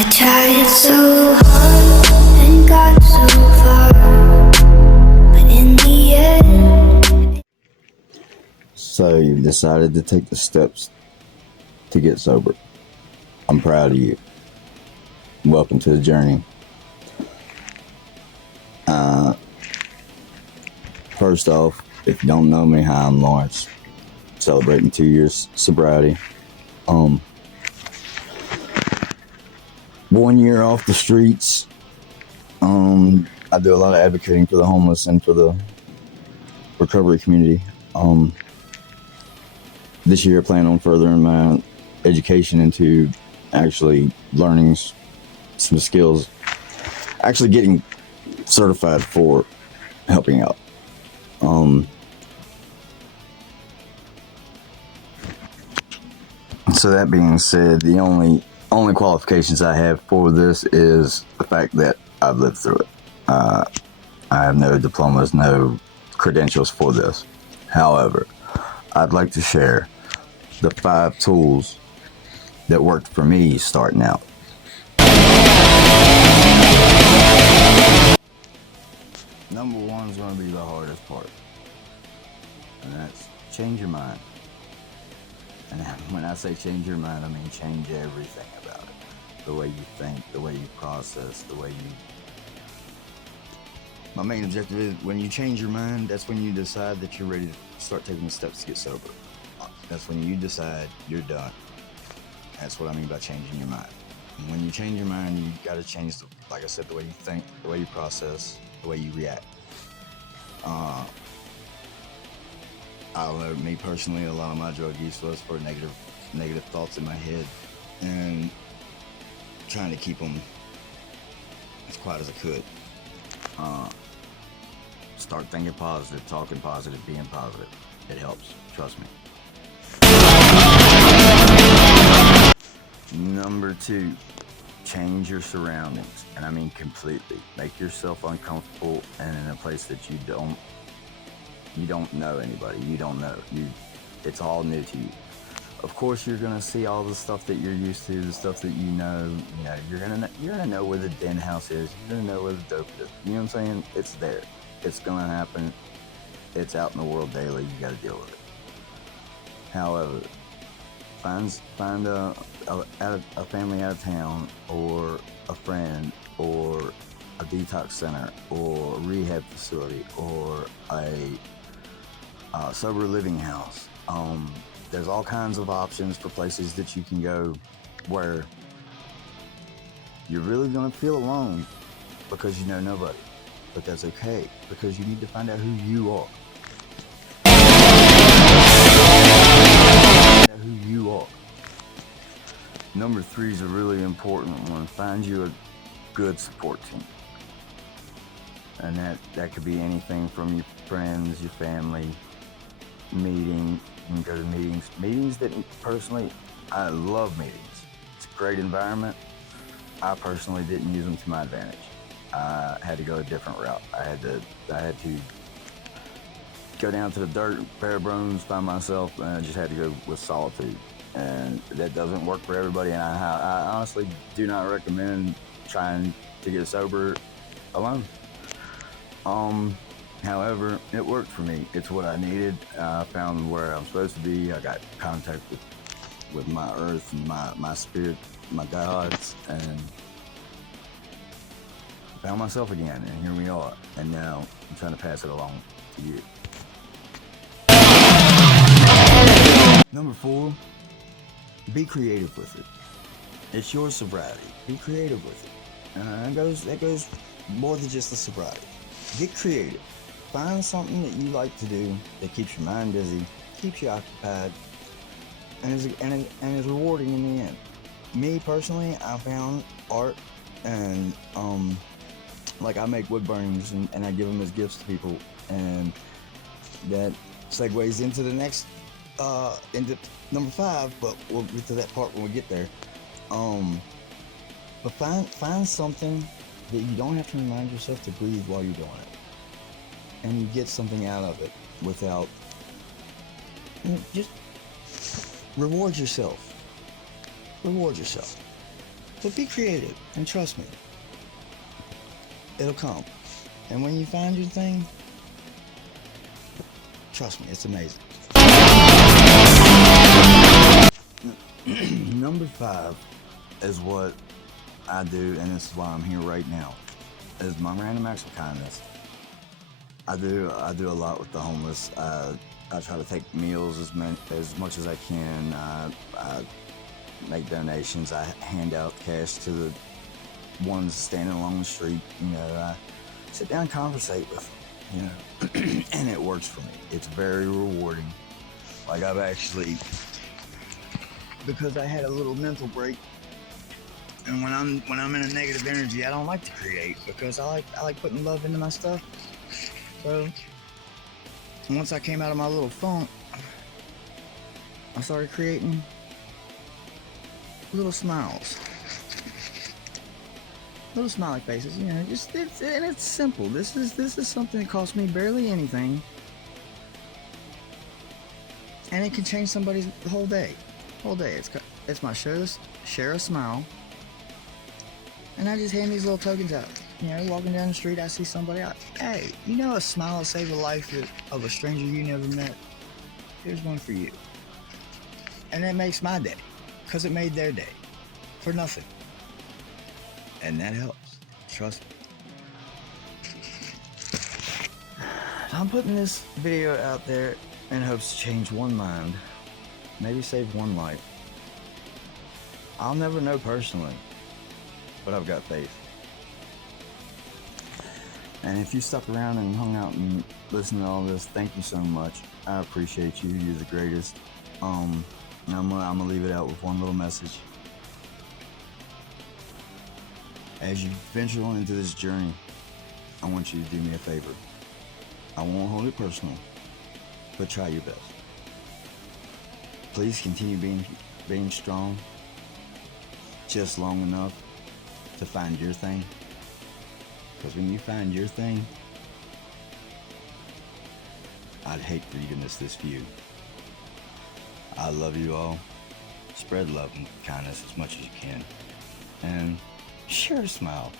I tried so hard and got so far, but in the end. So you've decided to take the steps to get sober. I'm proud of you. Welcome to the journey. First off, if you don't know me, hi, I'm Lawrence. Celebrating 2 years sobriety. 1 year off the streets. I do a lot of advocating for the homeless and for the recovery community. This year I plan on furthering my education into actually learning some skills, actually getting certified for helping out. So that being said, the only qualifications I have for this is the fact that I've lived through it. I have no diplomas, no credentials for this. However, I'd like to share the 5 tools that worked for me starting out. Number 1 is going to be the hardest part, and that's change your mind. And when I say change your mind, I mean change everything about it. The way you think, the way you process, the way you... My main objective is when you change your mind, that's when you decide that you're ready to start taking the steps to get sober. That's when you decide you're done. That's what I mean by changing your mind. And when you change your mind, you gotta change, like I said, the way you think, the way you process, the way you react. I don't know, me personally, a lot of my drug use was for negative thoughts in my head and trying to keep them as quiet as I could. Start thinking positive, talking positive, being positive. It helps, trust me. Number 2, change your surroundings, and I mean completely. Make yourself uncomfortable and in a place that you don't know anybody. You don't know. It's all new to you. Of course, you're gonna see all the stuff that you're used to, the stuff that you know. You know, you're gonna know where the den house is. You're gonna know where the dope is. You know what I'm saying? It's there. It's gonna happen. It's out in the world daily. You gotta deal with it. However, find a family out of town, or a friend, or a detox center, or a rehab facility, or a sober living house. There's all kinds of options for places that you can go where you're really gonna feel alone because you know nobody. But that's okay, because you need to find out who you are. Who you are. Number 3 is a really important one. Find you a good support team. And that could be anything from your friends, your family, meeting. You can go to meetings that personally, I love meetings. It's a great environment. I personally didn't use them to my advantage. I had to go a different route. I had to go down to the dirt, bare bones by myself, and I just had to go with solitude. And that doesn't work for everybody, and I honestly do not recommend trying to get sober alone. However, it worked for me. It's what I needed. I found where I'm supposed to be. I got contact with my earth and my spirit, my gods, and found myself again. And here we are. And now I'm trying to pass it along to you. Number 4, be creative with it. It's your sobriety. Be creative with it. That goes more than just the sobriety. Get creative. Find something that you like to do that keeps your mind busy, keeps you occupied, and is rewarding in the end. Me personally, I found art, and like I make wood burnings and I give them as gifts to people, and that segues into the next into number 5, but we'll get to that part when we get there. But find something that you don't have to remind yourself to breathe while you're doing it. And you get something out of it without... just reward yourself. Reward yourself. But be creative, and trust me, it'll come. And when you find your thing, trust me, it's amazing. Number 5 is what I do, and this is why I'm here right now, is my random acts of kindness. I do a lot with the homeless. I try to take meals as much as I can. I make donations. I hand out cash to the ones standing along the street. You know, I sit down and conversate with them, you know, and it works for me. It's very rewarding. Like, I've actually, because I had a little mental break, and when I'm in a negative energy, I don't like to create, because I like putting love into my stuff. So once I came out of my little funk, I started creating little smiles, little smiley faces. You know, it's simple. This is something that costs me barely anything, and it can change somebody's whole day. It's my share a smile, and I just hand these little tokens out. You know, walking down the street, I see somebody out. Hey, you know, a smile will save the life of a stranger you never met. Here's one for you. And that makes my day, because it made their day for nothing. And that helps. Trust me. I'm putting this video out there in hopes to change one mind, maybe save one life. I'll never know personally, but I've got faith. And if you stuck around and hung out and listened to all this, thank you so much. I appreciate you. You're the greatest. I'm gonna leave it out with one little message. As you venture on into this journey, I want you to do me a favor. I won't hold it personal, but try your best. Please continue being strong, just long enough to find your thing. Because when you find your thing, I'd hate for you to miss this view. I love you all. Spread love and kindness as much as you can. And share a smile.